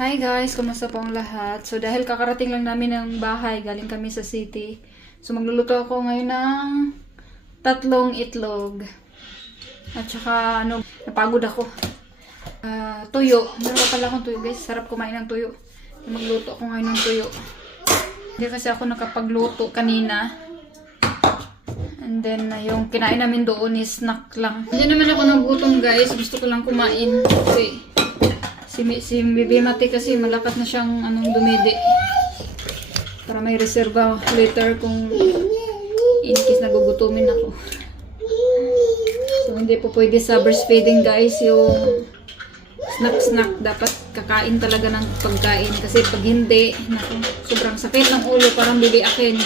Hi guys, kumusta po ang lahat? So dahil kakarating lang namin ng bahay, galing kami sa city. So magluluto ako ngayon ng 3 itlog. At saka napagod ako. Tuyo. Meron pa pala akong tuyo guys. Sarap kumain ng tuyo. Magluto ako ngayon ng tuyo. Hindi kasi ako nakapagluto kanina. And then yung kinain namin doon is snack lang. Hindi naman ako nagutom guys. Gusto ko lang kumain. Kasi si Bibi Mati kasi malakas na siyang dumidi. Para may reserva later kung in case nagugutumin ako. So hindi po pwede sa breastfeeding guys yung snack dapat kakain talaga ng pagkain kasi pag hindi, naku, sobrang sakit ng ulo, parang bibiakin.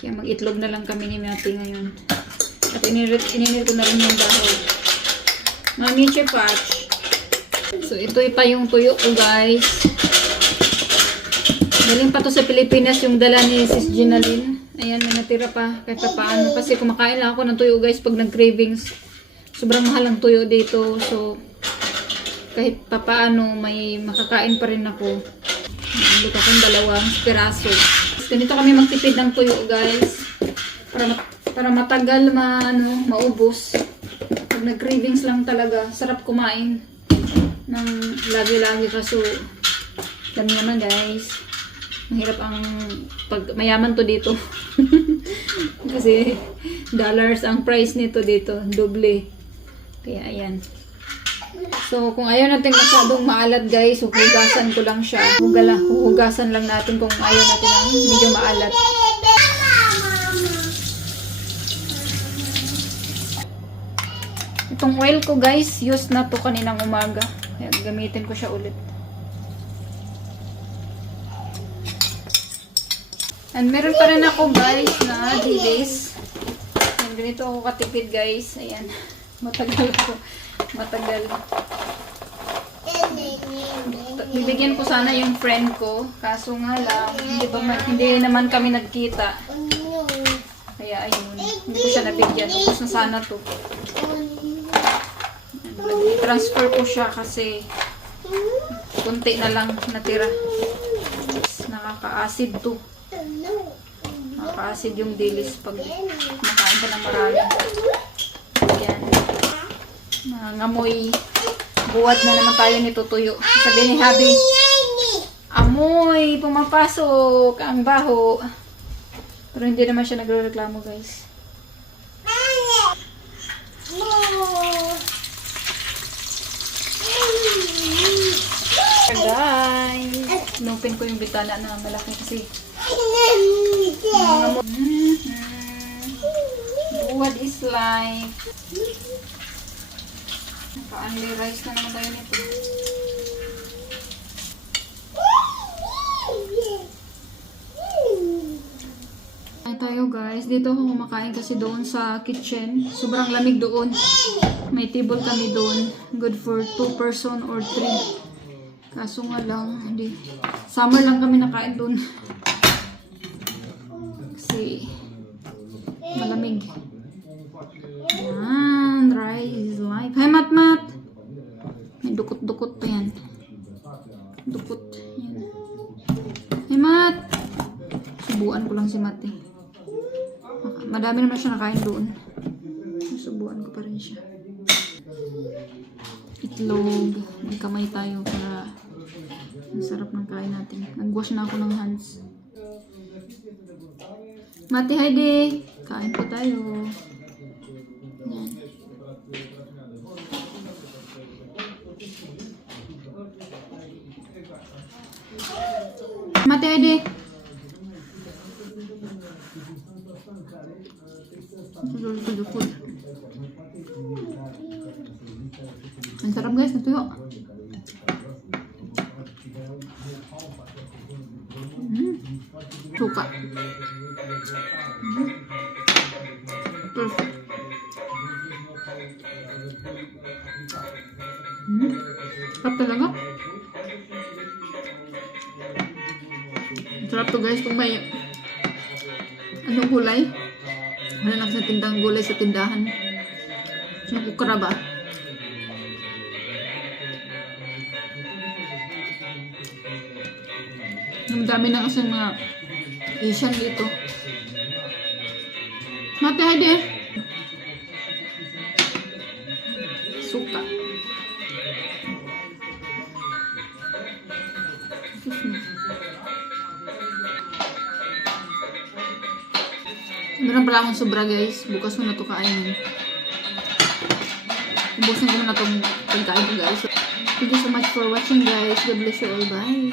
Kaya mag-itlog na lang kami ni Mati ngayon. At ininit ko na rin yung dahon. Mamiche patch. So ito pa yung tuyo ko guys. Galing pa to sa Pilipinas yung dala ni Sis Ginaline. Ayan, may natira pa kahit pa paano. Kasi kumakain lang ako ng tuyo guys pag nag-cravings. Sobrang mahal ang tuyo dito. So kahit pa paano may makakain pa rin ako. Nandito akong 2 piraso. Ganito kami magtipid ng tuyo guys. Para matagal maubos. Pag nag-cravings lang talaga, sarap kumain ng lagi-lagi kaso dami naman guys. Mahirap ang pag mayaman to dito. Kasi dollars ang price nito dito, doble. Kaya ayan. So kung ayaw natin masyadong maalat guys, hugasan ko lang siya. Hugasan lang natin kung ayaw natin ng medyo maalat. Itong oil ko guys, use na to kaninang umaga. Kaya gamitin ko siya ulit. And meron pa rin ako guys na dilis. And ganito ako katipid guys. Ayan. Matagal ako. Matagal. Bibigyan ko sana yung friend ko. Kaso nga lang, hindi naman kami nagkita. Kaya ayun. Hindi ko siya nabigyan. Tapos na sana to. I-transfer ko siya kasi kunti na lang natira. Nakaka-acid to. Nakaka-acid yung dilis pag makain ka ng marami. Ayan. Nangangamoy. Buwad na naman tayo nito tuyo. Sabi ni Habi, amoy, pumapasok, ang baho. Pero hindi naman siya nagre-reklamo guys. Guys, inopen ko yung bitana na malaki kasi buwad is life. Naka-only rice na naman tayo nito. Ay tayo guys, dito ako kumakain kasi doon sa kitchen. Sobrang lamig doon. May table kami doon. Good for 2 person or 3. Kaso nga lang, hindi. Summer lang kami nakain doon. Kasi malamig. Yan, rice is life. Hi, Mat! May dukot-dukot pa yan. Dukot. Yan. Hi, Mat! Subuan ko lang si Mat eh. Madami naman siya nakain doon. Subuan ko pa rin siya. Itlog. May kamay tayo para masarap ng kain natin. Nag-wash na ako ng hands. Mati, Heidi! Kain po tayo. Yan. Mati, Heidi! Ang sarap guys, natuyo. Suka. Perfect. Sarap talaga. Sarap to guys kung may anong gulay. Wala lang sa tindang gulay sa tindahan. Yung ukra ba? Ang dami ng asang mga Asian dito. Mate, hadi eh. Suka. Meron pala akong sobra guys. Bukas ko na ito kainin. Ubusin ko na itong pagkain ko guys. Thank you so much for watching guys. God bless you all. Bye.